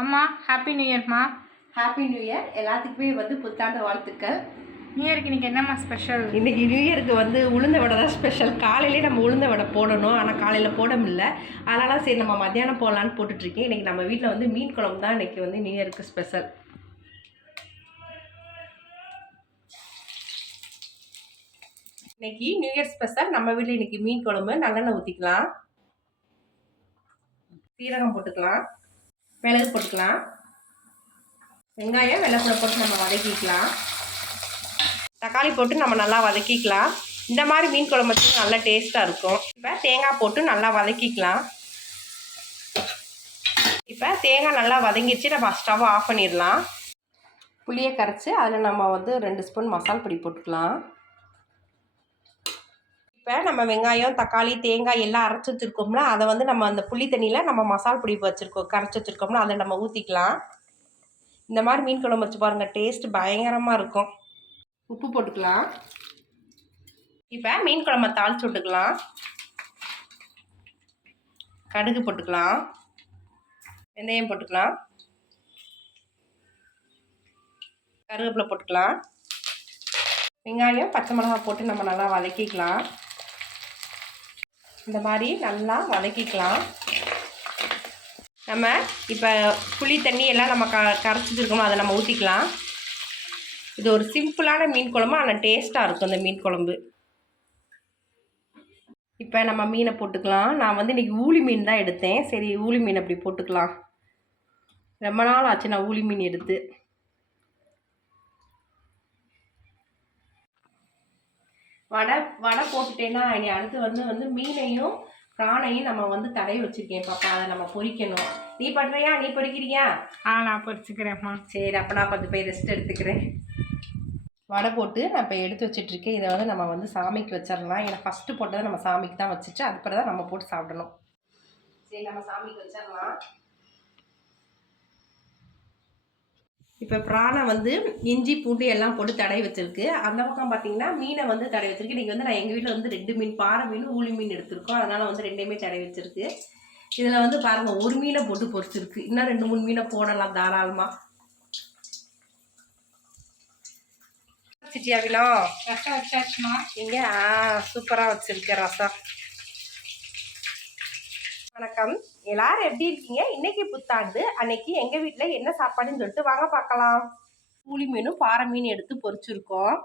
அம்மா happy new இயர்மா. Happy new year. எல்லாத்துக்குமே புத்தாண்டு வாழ்த்துக்கள். நியூ இயருக்கு இன்றைக்கி என்னம்மா ஸ்பெஷல்? இன்றைக்கி நியூ இயருக்கு உளுந்த வடை தான் ஸ்பெஷல். காலையிலே நம்ம உளுந்த வடை போடணும், ஆனால் காலையில் போட முடியல. அதனால் சரி நம்ம மத்தியானம் போடலான்னு போட்டுட்ருக்கேன். இன்றைக்கி நம்ம வீட்டில் மீன் குழம்பு தான் இன்றைக்கி நியூ இயருக்கு ஸ்பெஷல். இன்றைக்கி நியூ இயர் ஸ்பெஷல் நம்ம வீட்டில் இன்றைக்கி மீன் குழம்பு. நல்லெண்ணெய் ஊற்றிக்கலாம், சீரகம் போட்டுக்கலாம், மிளகு போட்டுக்கலாம், வெங்காயம் வெள்ளைப்பூடை போட்டு நம்ம வதக்கிக்கலாம், தக்காளி போட்டு நம்ம நல்லா வதக்கிக்கலாம். இந்த மாதிரி மீன் குழம்பு வச்சு நல்லா டேஸ்ட்டாக இருக்கும். இப்போ தேங்காய் போட்டு நல்லா வதக்கிக்கலாம். இப்போ தேங்காய் நல்லா வதங்கிச்சு, நம்ம ஸ்டவ் ஆஃப் பண்ணிடலாம். புளியை கரைச்சி அதில் நம்ம 2 ஸ்பூன் மசால் பொடி போட்டுக்கலாம். இப்போ நம்ம வெங்காயம் தக்காளி தேங்காய் எல்லாம் அரைச்சி வச்சுருக்கோம்ல, அதை நம்ம அந்த புளி தண்ணியில் நம்ம மசால் பொடி கரைச்சி வச்சுருக்கோம்ல, அதை நம்ம ஊற்றிக்கலாம். இந்த மாதிரி மீன் குழம்பு வச்சு பாருங்கள், டேஸ்ட் பயங்கரமாக இருக்கும். உப்பு போட்டுக்கலாம். இப்போ மீன் குழம்பை தாளித்து விட்டுக்கலாம். கடுகு போட்டுக்கலாம், வெந்தயம் போட்டுக்கலாம், கருவேப்பிலை போட்டுக்கலாம், வெங்காயம் பச்சை மிளகாய் போட்டு நம்ம நல்லா வதக்கிக்கலாம். இந்த மாதிரி நல்லா வதக்கிக்கலாம். நம்ம இப்போ புளி தண்ணி எல்லாம் நம்ம கரைச்சிருக்கோமோ அதை நம்ம ஊற்றிக்கலாம். இது ஒரு சிம்பிளான மீன் குழம்பு, ஆனால் டேஸ்ட்டாக இருக்கும் இந்த மீன் குழம்பு. இப்போ நம்ம மீனை போட்டுக்கலாம். நான் இன்றைக்கி ஊளி மீன் தான் எடுத்தேன். சரி ஊளி மீன் அப்படி போட்டுக்கலாம். ரொம்ப நாள் ஆச்சு நான் ஊளி மீன் எடுத்து. வடை போட்டுட்டேன்னா இனி அடுத்து மீனையும் பிரானையும் நம்ம தடவி வச்சுருக்கேன் பாப்பா. அதை நம்ம பொரிக்கணும். நீ பண்ணுறியா? நீ பொரிக்கிறியா? நான் பொரிச்சுக்கிறேன்ம்மா. சரி, அப்போ நான் கொஞ்சம் போய் ரெஸ்ட் எடுத்துக்கிறேன். வடை போட்டு நான் இப்போ எடுத்து வச்சிட்ருக்கேன். இதை நம்ம சாமிக்கு வச்சிடலாம். ஏன்னா ஃபஸ்ட்டு போட்டதை நம்ம சாமிக்கு தான் வச்சுட்டு அதுக்கப்புறம் தான் நம்ம போட்டு சாப்பிடணும். சரி, நம்ம சாமிக்கு வச்சிடலாம். இப்போ பிரானை இஞ்சி பூண்டு எல்லாம் போட்டு தடவி வச்சிருக்கு. அந்த பக்கம் பார்த்தீங்கன்னா மீனை தடவி வச்சிருக்கு. இன்றைக்கி நான் எங்கள் வீட்டில் 2 மீன், பாறை மீன் ஊளி மீன் எடுத்திருக்கோம். அதனால் 2மே தடவி வச்சிருக்கு. இதில் பாருங்கள், ஒரு மீனை போட்டு பொரிச்சிருக்கு. இன்னும் 2-3 மீனை போடலாம் தாராளமாக. வச்சிட்டியாவிலோ? ரசம் வச்சாச்சுமா. இங்கே சூப்பராக வச்சுருக்கேன் ரசம். வணக்கம், எல்லாரும் எப்படி இருக்கீங்க? இன்னைக்கு புத்தாண்டு அன்னைக்கு எங்கள் வீட்டில் என்ன சாப்பாடுன்னு சொல்லிட்டு வாங்க பார்க்கலாம். ஊளி மீனும் பாறை மீன் எடுத்து பொரிச்சிருக்கோம்.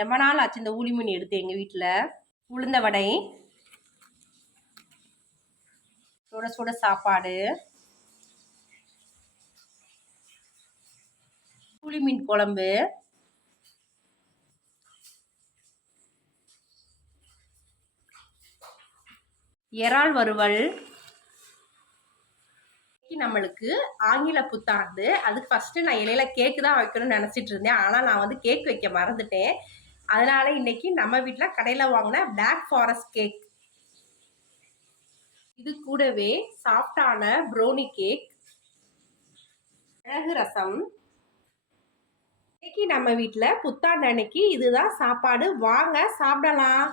ரொம்ப நாள் ஆச்சு இந்த ஊளி மீன் எடுத்து எங்கள் வீட்டில். உளுந்த வடை, சுட சுட சாப்பாடு, ஊளி மீன் குழம்பு, இறால் வறுவல். நம்மளுக்கு ஆங்கில புத்தாண்டு. அதுக்கு ஃபஸ்ட்டு நான் இலையில கேக்கு தான் வைக்கணும்னு நினச்சிட்டு இருந்தேன். ஆனால் நான் கேக் வைக்க மறந்துட்டேன். அதனால இன்னைக்கு நம்ம வீட்டில் கடையில் வாங்கின பிளாக் ஃபாரஸ்ட் கேக். இது கூடவே சாஃப்டான ப்ரௌனி கேக், மிளகு ரசம். இன்னைக்கு நம்ம வீட்டில் புத்தாண்டு அன்னைக்கு இதுதான் சாப்பாடு. வாங்க சாப்பிடலாம்.